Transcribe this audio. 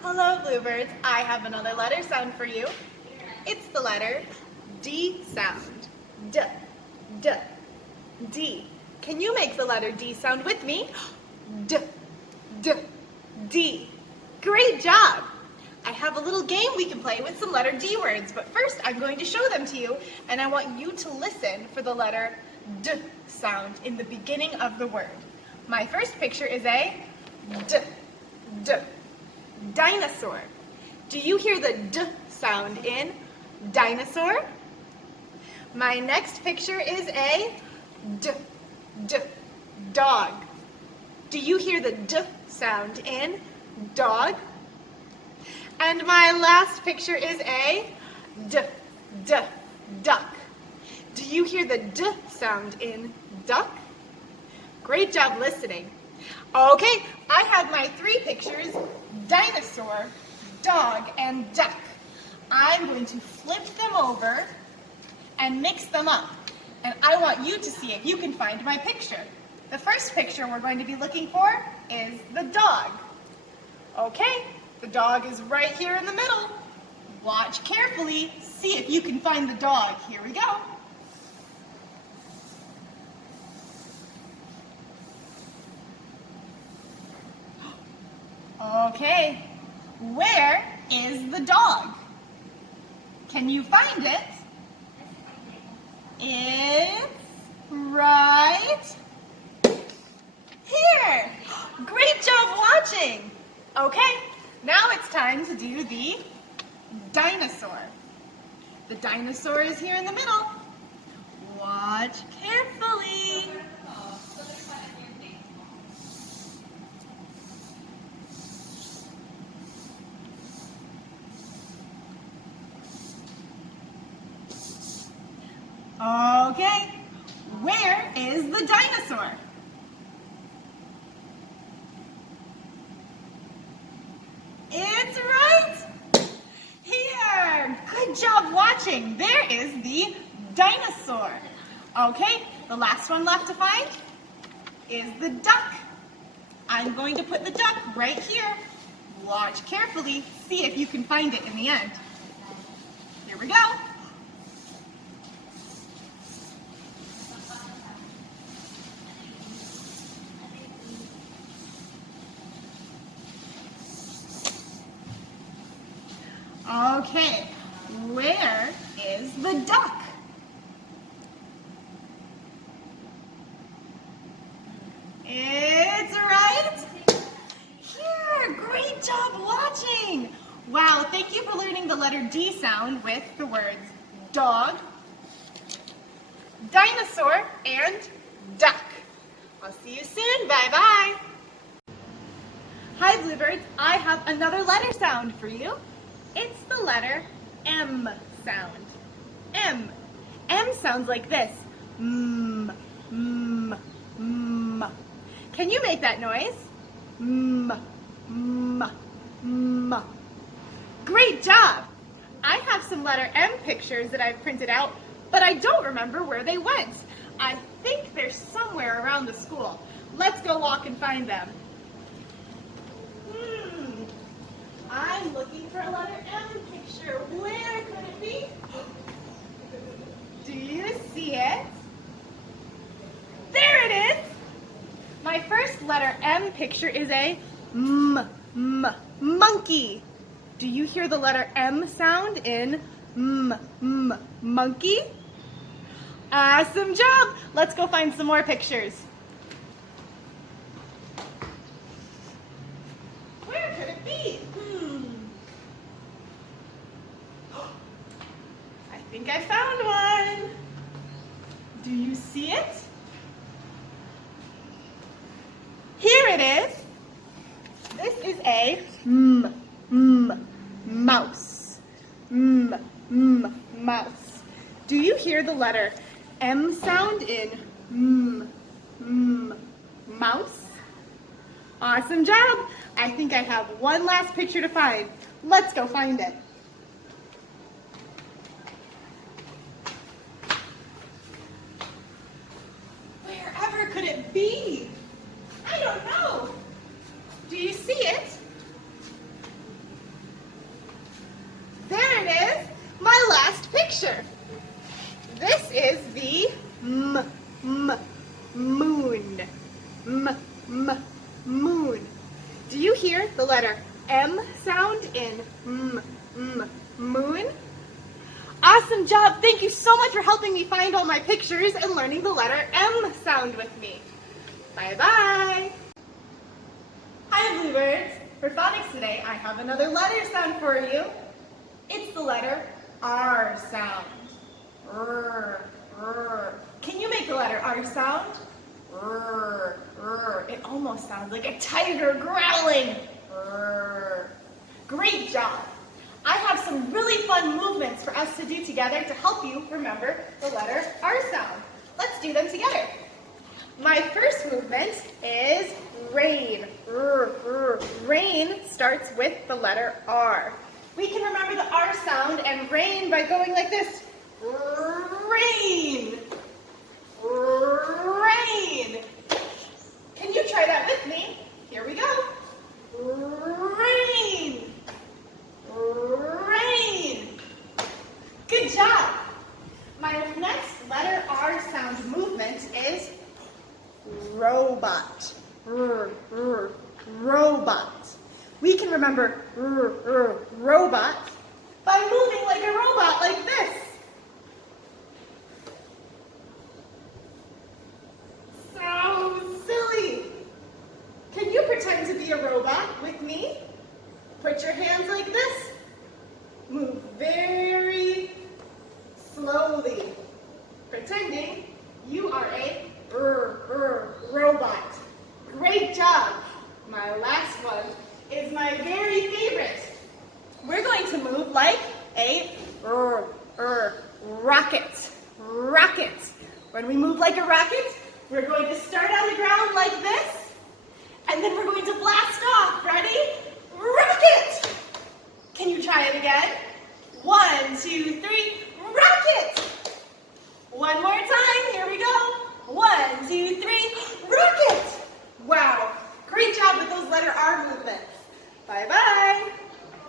Hello, Bluebirds. I have another letter sound for you. It's the letter D sound. D, D, D. Can you make the letter D sound with me? D, D, D. Great job! I have a little game we can play with some letter D words, but first I'm going to show them to you, and I want you to listen for the letter D sound in the beginning of the word. My first picture is a D, D. Dinosaur. Do you hear the D sound in dinosaur? My next picture is a D, D, dog. Do you hear the D sound in dog? And my last picture is a D, D, duck. Do you hear the D sound in duck? Great job listening. Okay, I have my three pictures, dinosaur, dog, and duck. I'm going to flip them over and mix them up. And I want you to see if you can find my picture. The first picture we're going to be looking for is the dog. Okay, the dog is right here in the middle. Watch carefully, see if you can find the dog. Here we go. Okay, where is the dog? Can you find it? It's right here. Great job watching. Okay, now it's time to do the dinosaur. The dinosaur is here in the middle. Watch carefully. Okay, where is the dinosaur? It's right here. Good job watching. There is the dinosaur. Okay, the last one left to find is the duck. I'm going to put the duck right here. Watch carefully, see if you can find it in the end. Here we go. Okay, where is the duck? It's right here. Great job watching. Wow, thank you for learning the letter D sound with the words dog, dinosaur, and duck. I'll see you soon. Bye-bye. Hi, Bluebirds. I have another letter sound for you. It's the letter M sound. M. M sounds like this. M, M, M. Can you make that noise? M, M, M. Great job! I have some letter M pictures that I've printed out, but I don't remember where they went. I think they're somewhere around the school. Let's go walk and find them. I'm looking for a letter M picture. Where could it be? Do you see it? There it is! My first letter M picture is a monkey. Do you hear the letter M sound in monkey? Awesome job! Let's go find some more pictures. Where could it be? I think I found one. Do you see it? Here it is. This is a mouse. Mouse. Do you hear the letter M sound in mouse? Awesome job. I think I have one last picture to find. Let's go find it. Wherever could it be? I don't know. Do you see it? picture. This is the moon. Moon. Do you hear the letter M sound in moon? Awesome job. Thank you so much for helping me find all my pictures and learning the letter M sound with me. Bye-bye. Hi, Bluebirds. For Phonics today, I have another letter sound for you. It's the letter R sound. R, R. Can you make the letter R sound? R, R. It almost sounds like a tiger growling. R. Great job. I have some really fun movements for us to do together to help you remember the letter R sound. Let's do them together. My first movement is rain. Rain starts with the letter R. We can remember the R sound and rain by going like this. Rain. Rain. Can you try that with me? Here we go. Rain. Rain. Good job. My next letter R sound movement is robot. Robot. We can remember robot by moving like a robot like this. So silly. Can you pretend to be a robot with me? Put your hands like this. Move very slowly, pretending you are a robot. Great job. My last one is my very favorite. We're going to move like a rocket. Rocket. When we move like a rocket, we're going to start on the ground like this, and then we're going to blast off. Ready? Rocket! Can you try it again? 1, 2, 3, rocket! One more time, here we go.